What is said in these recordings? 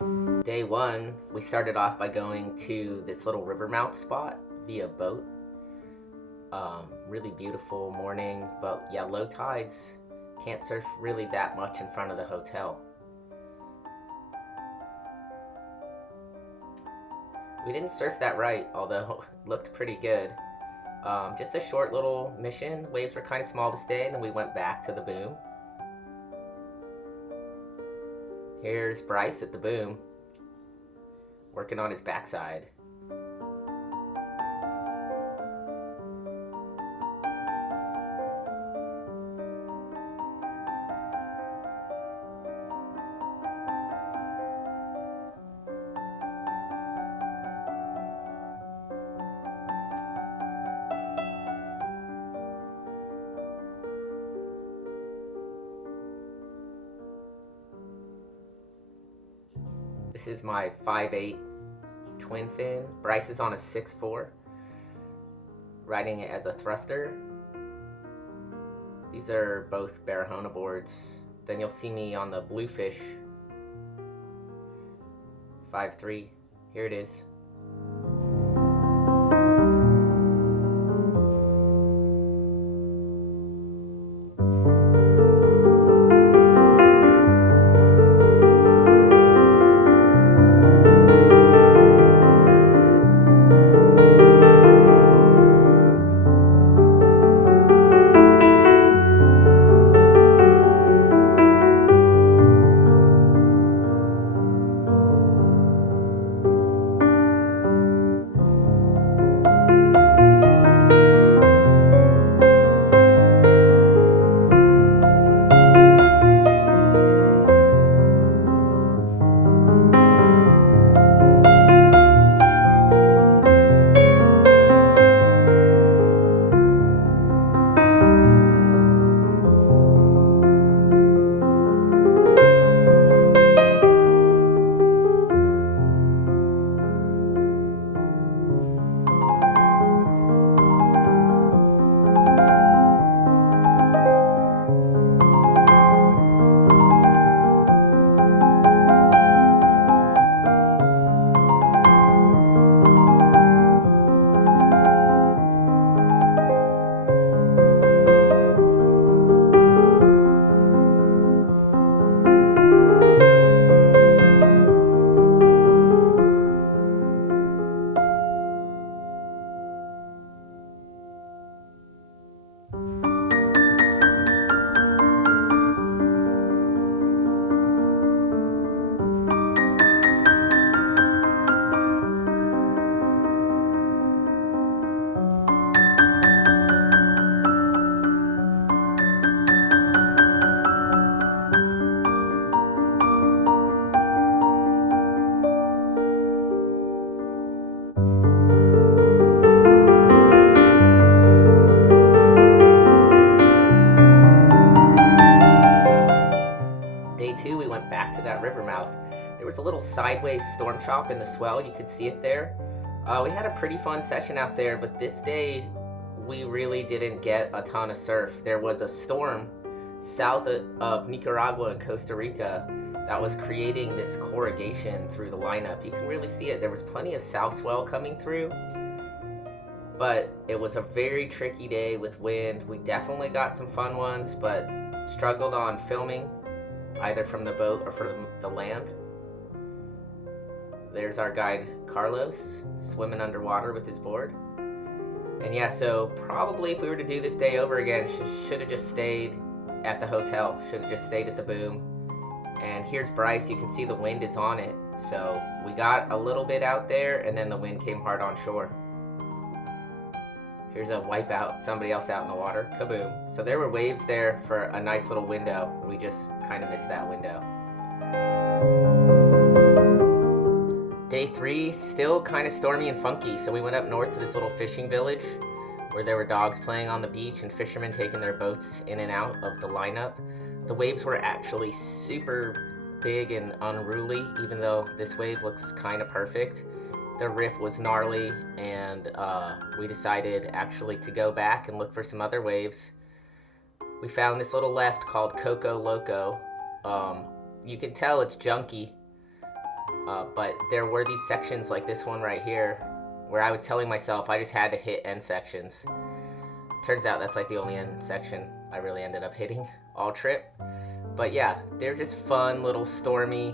Day one, we started off by going to this little river mouth spot via boat. Really beautiful morning, but yeah, low tides. Can't surf really that much in front of the hotel. We didn't surf that right, although it looked pretty good. Just a short little mission. Waves were kind of small this day, and then we went back to the boom. Here's Bryce at the boom, working on his backside. This is my 5'8" twin fin. Bryce is on a 6'4", riding it as a thruster. These are both Barahona boards. Then you'll see me on the Bluefish 5'3". Here it is. Day two, we went back to that river mouth. There was a little sideways storm chop in the swell. You could see it there. We had a pretty fun session out there, but this day we really didn't get a ton of surf. There was a storm south of Nicaragua and Costa Rica that was creating this corrugation through the lineup. You can really see it. There was plenty of south swell coming through, but it was a very tricky day with wind. We definitely got some fun ones, but struggled on filming either from the boat or from the land. There's our guide Carlos swimming underwater with his board. And yeah, so probably if we were to do this day over again, should have just stayed at the hotel, should have just stayed at the boom. And here's Bryce. You can see the wind is on it, so we got a little bit out there and then the wind came hard on shore. Here's a wipeout, somebody else out in the water, kaboom. So there were waves there for a nice little window. We just kind of missed that window. Day three, still kind of stormy and funky, so we went up north to this little fishing village where there were dogs playing on the beach and fishermen taking their boats in and out of the lineup. The waves were actually super big and unruly, even though this wave looks kind of perfect. The rip was gnarly, and we decided actually to go back and look for some other waves. We found this little left called Coco Loco. You can tell it's junky. But there were these sections like this one right here where I was telling myself I just had to hit end sections. Turns out that's like the only end section I really ended up hitting all trip. But yeah, they're just fun little stormy,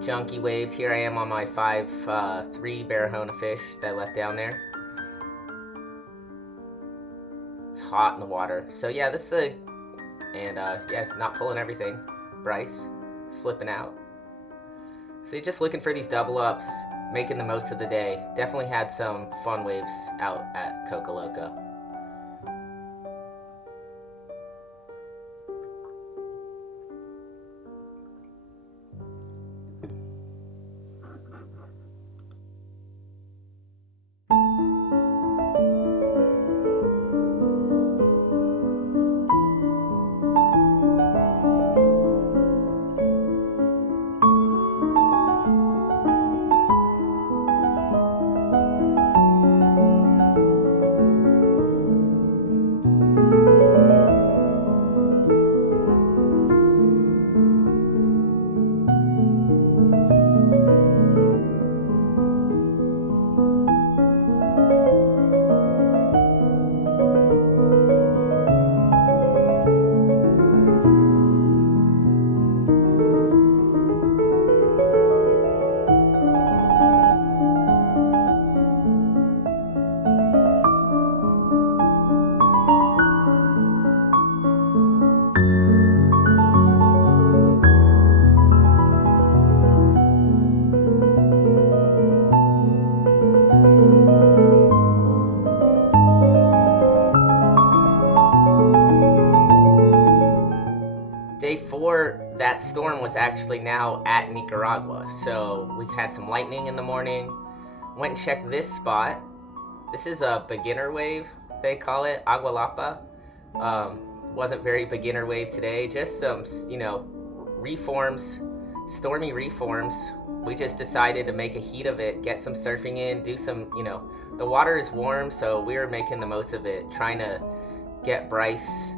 junky waves. Here I am on my 5'3" Barahona fish that I left down there. It's hot in the water. So yeah, this is yeah, not pulling everything. Bryce slipping out. So you're just looking for these double ups, making the most of the day. Definitely had some fun waves out at Coco Loco. Day 4, that storm was actually now at Nicaragua. So we had some lightning in the morning. Went and checked this spot. This is a beginner wave, they call it, Agualapa. Wasn't very beginner wave today, just some, reforms, stormy reforms. We just decided to make a heat of it, get some surfing in, do some, the water is warm, so we were making the most of it, trying to get Bryce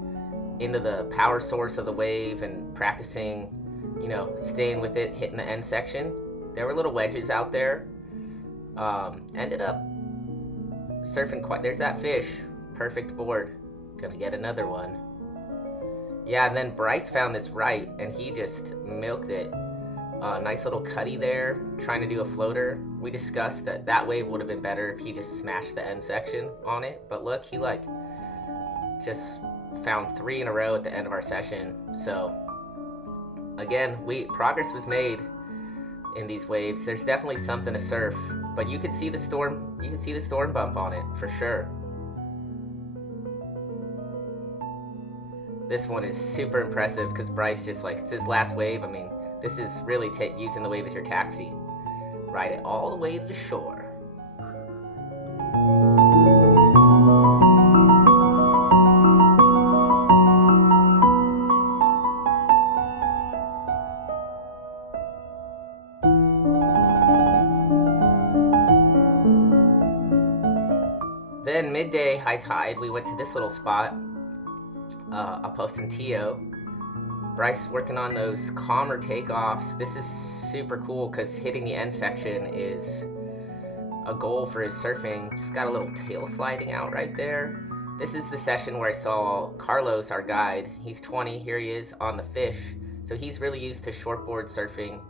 into the power source of the wave and practicing, staying with it, hitting the end section. There were little wedges out there. Ended up surfing quite, there's that fish, perfect board, gonna get another one. Yeah, and then Bryce found this right and he just milked it. Nice little cutty there, trying to do a floater. We discussed that wave would have been better if he just smashed the end section on it, but look, he just found 3 in a row at the end of our session. So again, progress was made in these waves. There's definitely something to surf, but you could see the storm bump on it for sure. This one is super impressive because Bryce just it's his last wave. I mean, this is really using the wave as your taxi. Ride it all the way to the shore. Then midday, high tide, we went to this little spot. I'll post in Tio. Bryce working on those calmer takeoffs. This is super cool because hitting the end section is a goal for his surfing. Just got a little tail sliding out right there. This is the session where I saw Carlos, our guide. He's 20, here he is on the fish. So he's really used to shortboard surfing.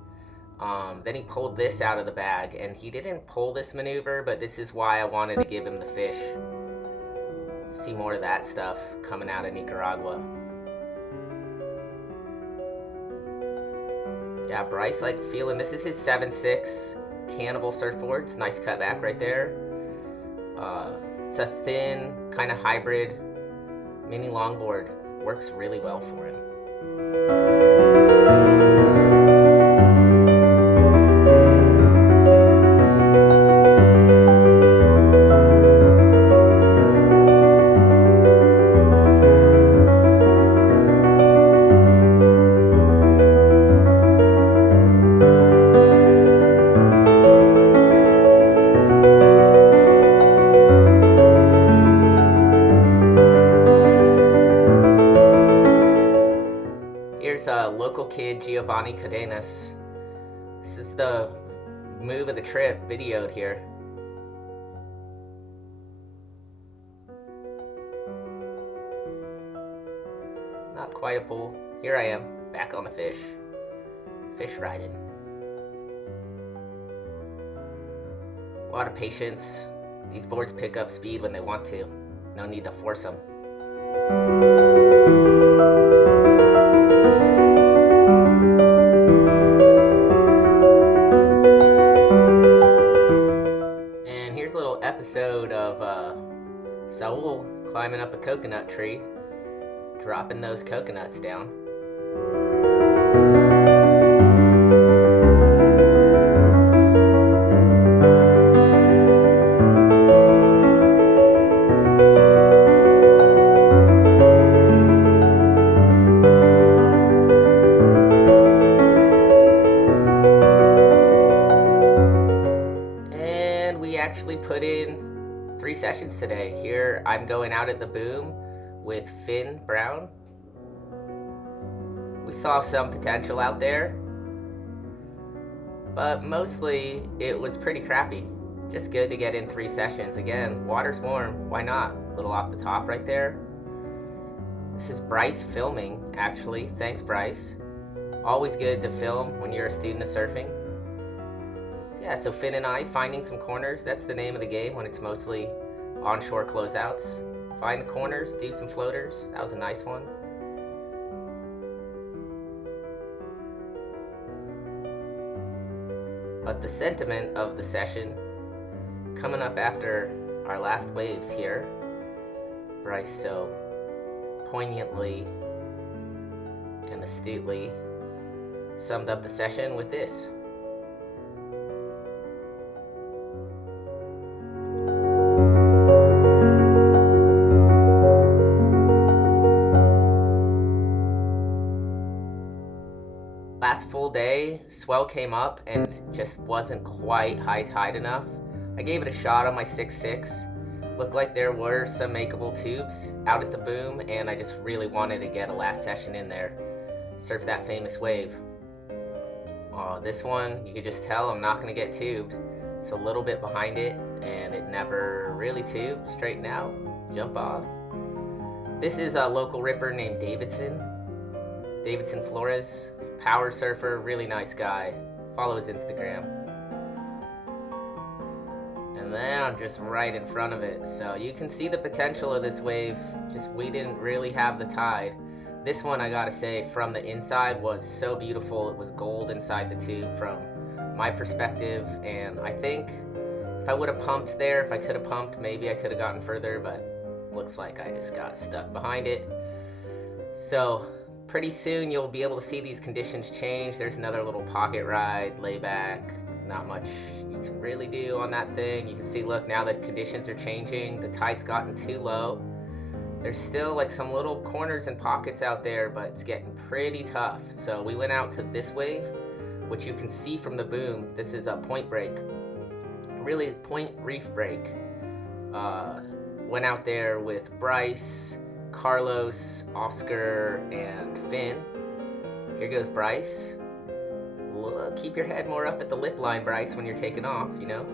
Then he pulled this out of the bag, and he didn't pull this maneuver, but this is why I wanted to give him the fish. See more of that stuff coming out of Nicaragua. Yeah, Bryce feeling, this is his 7.6 Cannibal surfboards. Nice cutback right there. It's a thin, kind of hybrid mini longboard. Works really well for him. Here's a local kid, Giovanni Cadenas. This is the move of the trip videoed here. Not quite a pool. Here I am, back on the fish riding. A lot of patience. These boards pick up speed when they want to. No need to force them. And here's a little episode of Saul climbing up a coconut tree, dropping those coconuts down. And we actually put in 3 sessions today. Here I'm going out at the boom with Finn Brown. We saw some potential out there, but mostly it was pretty crappy. Just good to get in 3 sessions. Again, water's warm, why not? A little off the top right there. This is Bryce filming, actually. Thanks, Bryce. Always good to film when you're a student of surfing. Yeah, so Finn and I finding some corners. That's the name of the game when it's mostly onshore closeouts. Find the corners, do some floaters. That was a nice one. But the sentiment of the session, coming up after our last waves here, Bryce so poignantly and astutely summed up the session with this. Last full day, swell came up and just wasn't quite high tide enough. I gave it a shot on my 6.6. Looked like there were some makeable tubes out at the boom, and I just really wanted to get a last session in there. Surf that famous wave. This one, you could just tell I'm not going to get tubed. It's a little bit behind it, and it never really tubed. Straighten out, jump off. This is a local ripper named Davidson Flores. Power surfer, really nice guy. Follow his Instagram. And then I'm just right in front of it. So you can see the potential of this wave. Just we didn't really have the tide. This one, I gotta say, from the inside was so beautiful. It was gold inside the tube from my perspective. And I think if I would have pumped there, if I could have pumped, maybe I could have gotten further, but looks like I just got stuck behind it. So pretty soon you'll be able to see these conditions change. There's another little pocket ride, layback. Not much you can really do on that thing. You can see, look, now the conditions are changing. The tide's gotten too low. There's still like some little corners and pockets out there, but it's getting pretty tough. So we went out to this wave, which you can see from the boom. This is a point break, really point reef break. Went out there with Bryce, Carlos, Oscar, and Finn. Here goes Bryce. Look, keep your head more up at the lip line, Bryce, when you're taking off, you know?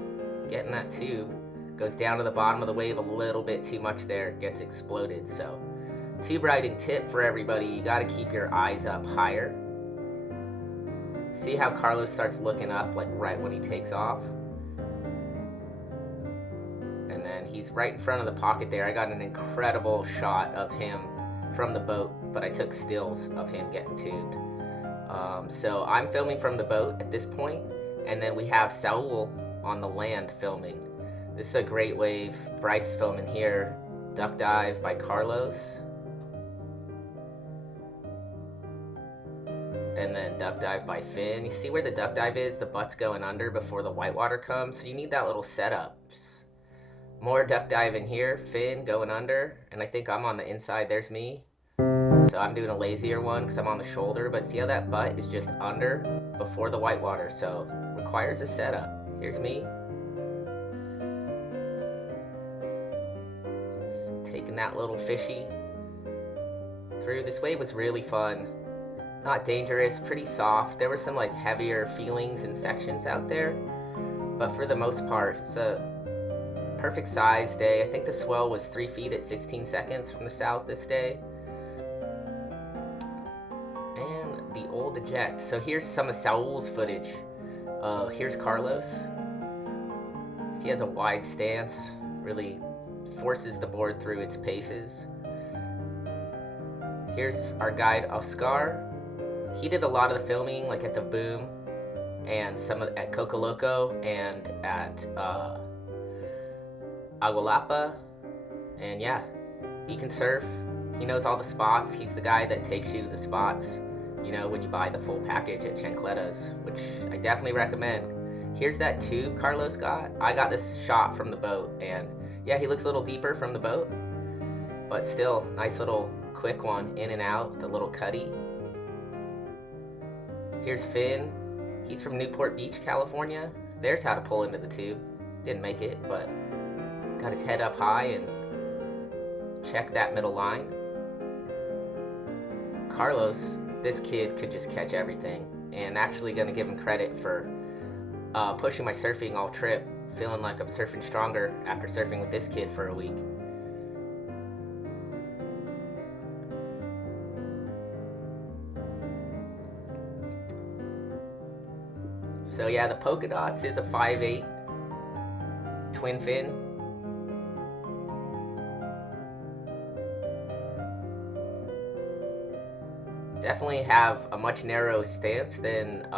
Getting that tube. Goes down to the bottom of the wave a little bit too much there, gets exploded. So, tube riding tip for everybody, you gotta keep your eyes up higher. See how Carlos starts looking up, like right when he takes off? And then he's right in front of the pocket there. I got an incredible shot of him from the boat, but I took stills of him getting tubed. So I'm filming from the boat at this point, and then we have Saul on the land filming. This is a great wave. Bryce filming here. Duck dive by Carlos. And then duck dive by Finn. You see where the duck dive is? The butt's going under before the whitewater comes, so you need that little setup. Just more duck dive in here. Finn going under, and I think I'm on the inside. There's me. So I'm doing a lazier one because I'm on the shoulder, but see how that butt is just under before the whitewater, so requires a setup. Here's me. Just taking that little fishy through. This wave was really fun. Not dangerous, pretty soft. There were some like heavier feelings and sections out there, but for the most part, it's a perfect size day. I think the swell was 3 feet at 16 seconds from the south this day. And the old eject. So here's some of Saul's footage. Here's Carlos. So he has a wide stance, really forces the board through its paces. Here's our guide Oscar. He did a lot of the filming, like at the Boom, and some at Coco Loco, and at Agualapa. And yeah, he can surf. He knows all the spots. He's the guy that takes you to the spots, you know, when you buy the full package at Chancletas, which I definitely recommend. Here's that tube Carlos got. I got this shot from the boat, and yeah, he looks a little deeper from the boat, but still, nice little quick one in and out, the little cutty. Here's Finn. He's from Newport Beach, California. There's how to pull into the tube. Didn't make it, but got his head up high and check that middle line. Carlos, this kid could just catch everything, and actually gonna give him credit for pushing my surfing all trip, feeling like I'm surfing stronger after surfing with this kid for a week. So yeah, the polka dots is a 5'8" twin fin. Definitely have a much narrower stance than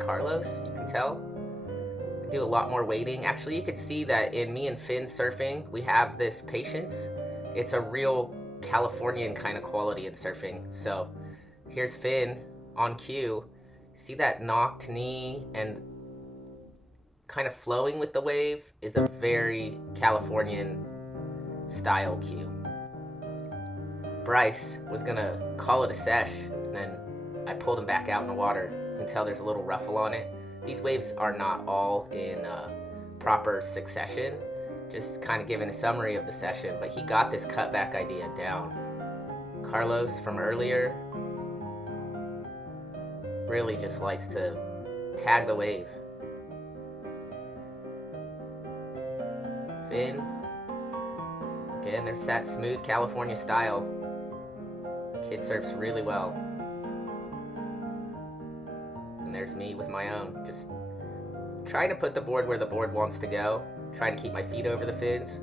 Carlos, you can tell. I do a lot more wading. Actually, you could see that in me and Finn surfing, we have this patience. It's a real Californian kind of quality in surfing. So here's Finn on cue. See that knocked knee and kind of flowing with the wave is a very Californian style cue. Bryce was gonna call it a sesh, and then I pulled him back out in the water. You can tell there's a little ruffle on it. These waves are not all in proper succession, just kind of giving a summary of the session, but he got this cutback idea down. Carlos from earlier really just likes to tag the wave. Finn, again, there's that smooth California style. Kid surfs really well. And there's me with my own, just trying to put the board where the board wants to go, trying to keep my feet over the fins.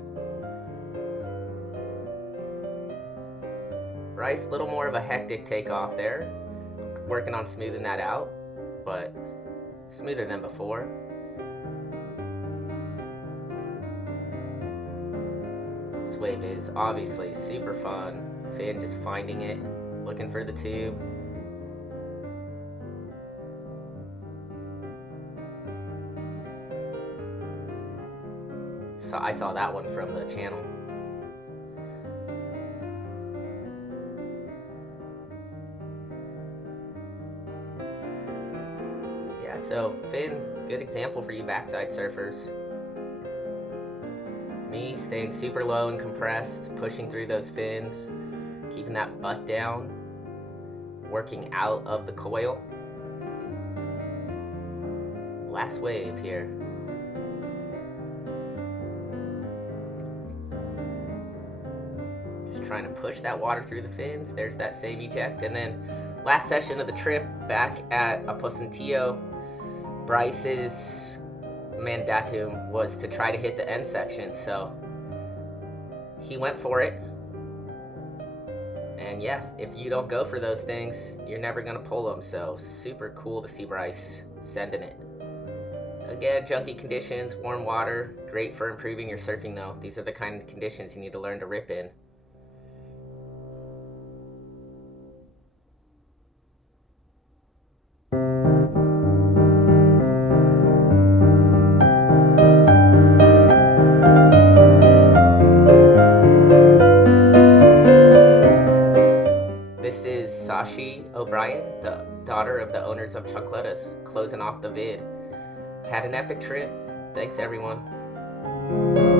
Bryce, a little more of a hectic takeoff there. Working on smoothing that out, but smoother than before. This wave is obviously super fun. Finn just finding it, looking for the tube. So I saw that one from the channel. Yeah, so Finn, good example for you backside surfers. Me staying super low and compressed, pushing through those fins, keeping that butt down, working out of the coil. Last wave here. Just trying to push that water through the fins. There's that same eject. And then last session of the trip back at Aposentillo, Bryce's mandatum was to try to hit the end section, so he went for it. And yeah, if you don't go for those things, you're never gonna pull them. So super cool to see Bryce sending it. Again, junky conditions, warm water, great for improving your surfing though. These are the kind of conditions you need to learn to rip in. This is Sashi O'Brien, the daughter of the owners of Chancletas, closing off the vid. Had an epic trip. Thanks everyone.